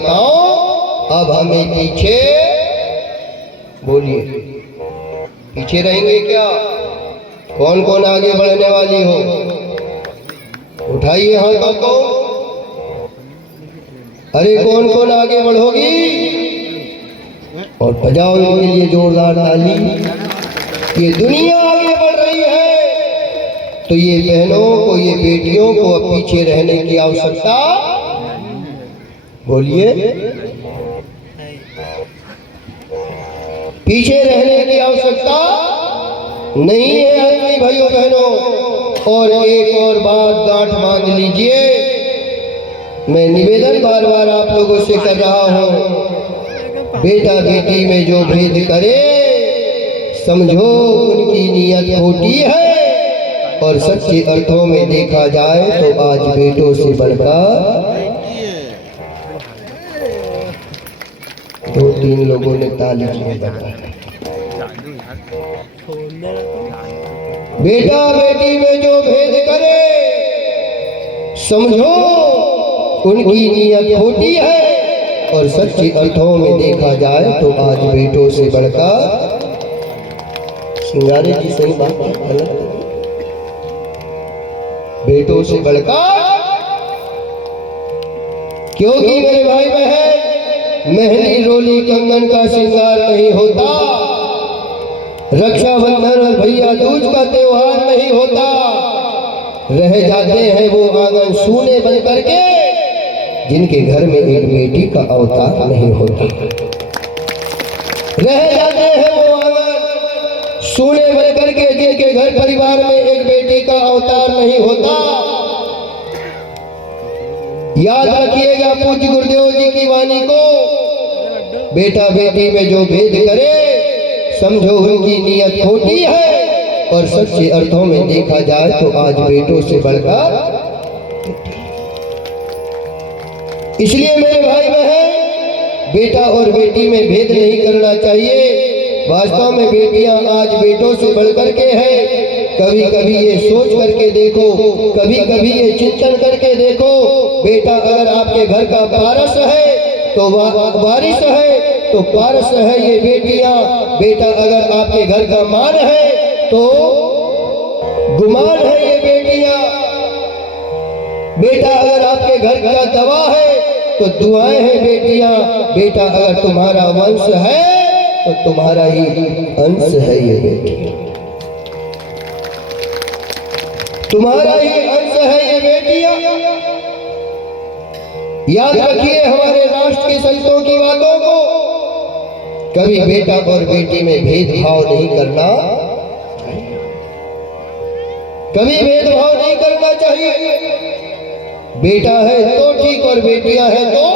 माताओं, अब हमें पीछे बोलिए, पीछे रहेंगे क्या? कौन कौन आगे बढ़ने वाली हो? उठाइए हाथों को। अरे कौन कौन आगे बढ़ोगी? और बजाओ इनके लिए जोरदार ताली। ये दुनिया आगे बढ़ रही है तो ये बहनों को, ये बेटियों को अब पीछे रहने की आवश्यकता, बोलिए, पीछे रहने की आवश्यकता नहीं है आदमी भाइयों बहनों। और एक और बात गांठ बांध लीजिए, मैं निवेदन बार बार आप लोगों से कर रहा हूं, बेटा बेटी में जो भेद करे समझो उनकी नीयत खोटी है। और सच्चे अर्थों में देखा जाए तो आज बेटों से बढ़कर 2-3 लोगों ने ताली लगाई। बेटा बेटी में जो भेद करे समझो उनकी नीयत खोटी है। और सच्चे अर्थों में देखा जाए तो आज बेटों से बढ़कर, सिंगारे की सही बात है, गलत बेटों से बढ़कर, क्योंकि मेरे भाई बहन मेहंदी रोली कंगन का श्रृंगार नहीं होता, रक्षाबंधन और भैया दूज का त्योहार नहीं होता, रह जाते हैं वो आंगन सूने बन करके जिनके घर में एक बेटी का अवतार नहीं होता। रह जाते हैं वो आंगन सूने बन करके जिनके घर परिवार में एक बेटी का अवतार नहीं होता। याद रखिएगा पूज्य गुरुदेव जी की वाणी को, बेटा बेटी में जो भेद करे समझो उनकी नीयत खोटी है। और सच्चे अर्थों में देखा जाए तो आज बेटों से बढ़कर, इसलिए मेरे भाई बहन बेटा और बेटी में भेद नहीं करना चाहिए। वास्तव में बेटियां आज बेटों से बढ़कर के हैं। कभी कभी ये सोच करके देखो, कभी कभी ये चिंतन करके देखो, बेटा अगर आपके घर का पारस है तो वारिस है तो पारस है ये बेटियां। बेटा अगर आपके घर का मान है तो गुमान है ये बेटियां। बेटा अगर आपके घर का दवा है तो दुआएं हैं बेटियां। बेटा अगर तुम्हारा वंश है तो तुम्हारा ही अंश है ये बेटियां, तुम्हारा ही अंश है ये बेटियां। याद रखिए हमारे राष्ट्र के संतों की बातों को, कभी बेटा और बेटी में भेदभाव नहीं करना, कभी भेदभाव नहीं करना चाहिए। बेटा है तो ठीक और बेटियां हैं तो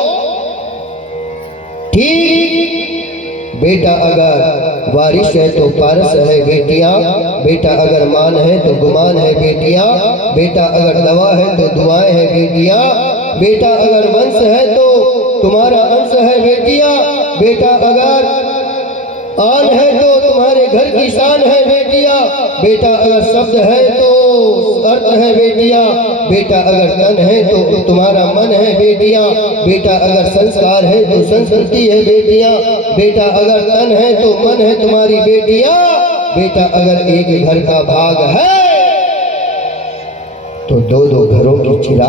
ठीक। बेटा अगर वारिस है तो पारस है बेटियां। बेटा अगर मान है तो गुमान है बेटियां। बेटा अगर दवा है तो दुआएं है बेटियां। बेटा अगर वंश है तो तुम्हारा अंश है बेटियां। बेटा अगर आन है तो तुम्हारे घर की शान है बेटियां। बेटा अगर शब्द है तो अर्थ है बेटियां। बेटा अगर तन है तो तुम्हारा मन है बेटियां। बेटा अगर संस्कार है तो संस्कृति है बेटियां। बेटा अगर तन है तो मन है तुम्हारी बेटियां। बेटा अगर एक घर का भाग है तो 2-2 घरों की चिराग